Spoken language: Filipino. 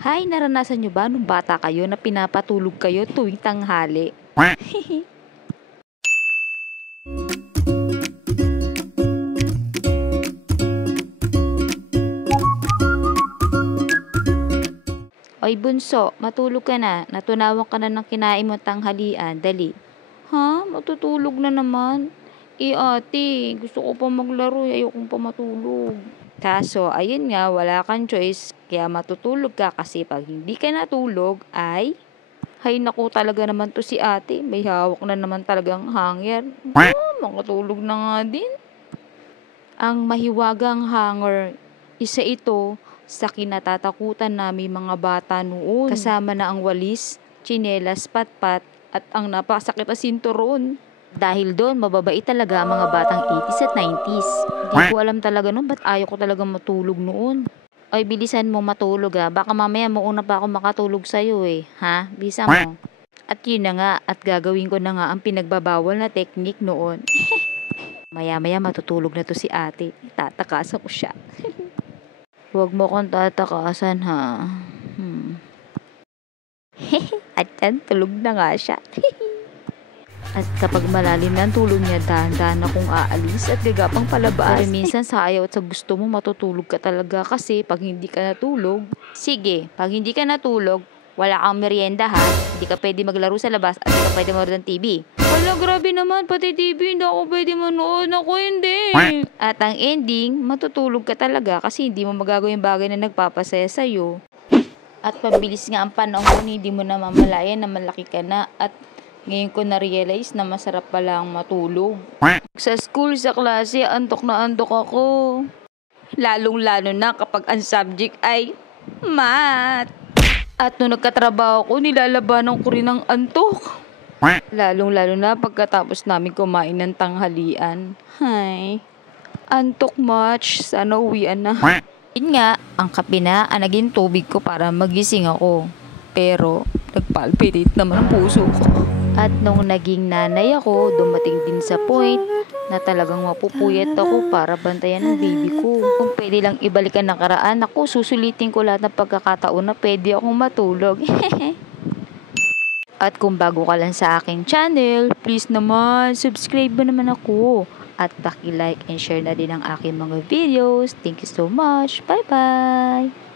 Hay, naranasan nyo ba nung bata kayo na pinapatulog kayo tuwing tanghali? Oy bunso, matulog ka na. Natunawan ka na ng kinain mo tanghalian. Dali. Ha? Matutulog na naman? Ate, gusto ko pa maglaro. Ayokong pa matulog. Kaso, ayun nga, wala kang choice. Kaya matutulog ka kasi pag hindi ka natulog ay... Hay naku talaga naman to si ate. May hawak na naman talagang hanger. Makatulog na nga din. Ang mahiwagang hanger, isa ito sa kinatatakutan namin mga bata noon. Kasama na ang walis, tsinelas, patpat, at ang napakasakit na sinturon. Dahil doon, mababait talaga ang mga batang 80s at 90s. Hindi ko alam talaga noon, ba't ayaw ko talaga matulog noon. Ay, bilisan mo matulog baka mamaya mauna pa ako makatulog sa'yo ha? Bisa mo. At yun na nga, at gagawin ko na nga ang pinagbabawal na technique noon. Maya-maya matutulog na to si ate. Tatakasan ko siya. Huwag mo kong tatakasan ha. At yan, tulog na nga siya. At kapag malalim na ang tulog niya, dahan-dahan akong aalis at gagapang palabas. Pero minsan sa ayaw at sa gusto mo, matutulog ka talaga kasi pag hindi ka natulog, sige, pag hindi ka natulog, wala kang merienda ha. Hindi ka pwede maglaro sa labas at hindi ka pwede manood ng TV. Wala, grabe naman, pati TV, hindi ako pwede manood. Ako hindi. At ang ending, matutulog ka talaga kasi hindi mo magagawa yung bagay na nagpapasaya sa'yo. At pabilis nga ang panahon, hindi mo na mamalayan na malaki ka na at ngayon ko na-realize na masarap pala ang matulog. Sa school, sa klase, antok na antok ako. Lalong-lalo na kapag ang subject ay math. At nung nagkatrabaho ko, nilalabanan ko rin ang antok. Lalong-lalo na pagkatapos namin kumain ng tanghalian. Hay, antok much. Sana uwian na. Yun nga, ang kape na ang naging tubig ko para magising ako. Pero, nagpalpitate naman ang puso ko. At nung naging nanay ako, dumating din sa point na talagang mapupuyat ako para bantayan ng baby ko. Kung pwede lang ibalikan ang nakaraan, ako susulitin ko lahat ng pagkakataon na pwede akong matulog. At kung bago ka lang sa aking channel, please naman, subscribe mo naman ako. At paki-like and share na din ang aking mga videos. Thank you so much. Bye-bye!